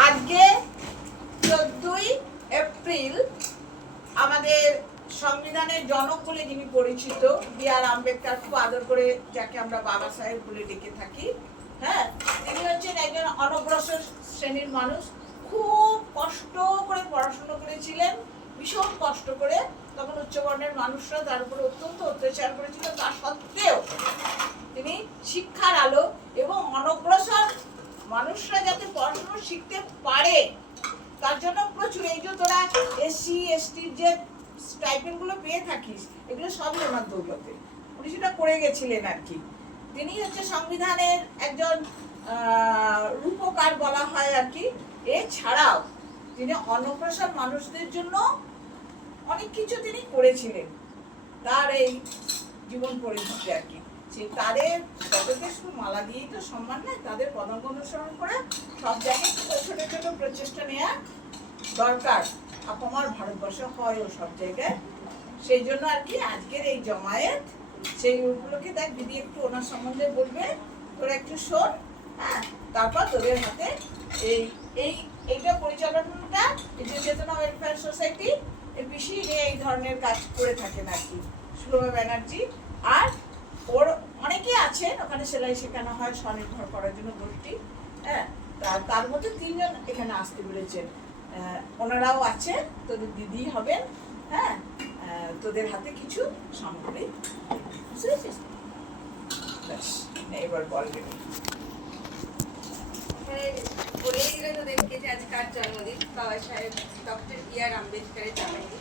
আজকে 14ই এপ্রিল আমাদের সংবিধানের জনক বলে যিনি পরিচিত বি.আর. আম্বেদকর, খুব আদর করে যাকে আমরা বাবা সাহেব বলে ডেকে থাকি। হ্যাঁ, তিনি হচ্ছেন একজন অনগ্রসর শ্রেণীর মানুষ। খুব কষ্ট করে পড়াশোনা করেছিলেন, ভীষণ কষ্ট করে। তখন উচ্চবর্ণের মানুষরা তার উপরে অত্যন্ত অত্যাচার করেছিল, তা সত্ত্বেও তিনি শিক্ষার আলো এবং অনগ্রসর মানুষরা যাতে পড়াশোনা শিখতে পারে তার জন্য প্রচুর, এই যে তোরা এসসি এসটির যে স্টাইপেন্ডগুলো পেয়ে থাকিস, এগুলো সবই ওনার দৌলতে। উনি সেটা করে গেছিলেন আর কি। তিনি হচ্ছে সংবিধানের একজন রূপকার বলা হয় আর কি। এছাড়াও তিনি অনগ্রসর মানুষদের জন্য অনেক কিছু তিনি করেছিলেন তার এই জীবন পরিচিতি আর কি। সেই তাদের তাদেরকে শুধু মালা দিয়েই তো সম্মান নেই, তাদের পদাঙ্ক অনুসরণ করে সব জায়গায় ছোট ছোট প্রচেষ্টা নেওয়া দরকার। আপনার ভারতবর্ষে হয়ও সব জায়গায়। সেই জন্য আর কি আজকের এই জমায়েত, সেই ওগুলোকে দেখ দিদি একটু ওনার সম্বন্ধে বলবে, তোরা একটু শোন। হ্যাঁ, তারপর তোদের হাতে এইটা পরিচালনাটা এই যে চেতনা ওয়েলফেয়ার সোসাইটি এর পিসি এই ধরনের কাজ করে থাকেন আর কি, সুরভা ব্যানার্জি। আর ওর অনেকে আছেন ওখানে, সেলাই শেখানো হয় স্বনির্ভর করার জন্য গোষ্ঠী। হ্যাঁ, তার মধ্যে 3 জন এখানে আসতে বলেছেন। ওনারাও আছে, তোদের দিদি হবেন। হ্যাঁ, তোদের হাতে কিছু সামগ্রী বুঝেছিস? এবার বলবে বলেই গেলে তোদেরকে যে আজ কার জন্মদিন, বাবা সাহেব ডক্টর বি.আর. আম্বেদকরের জন্মদিন।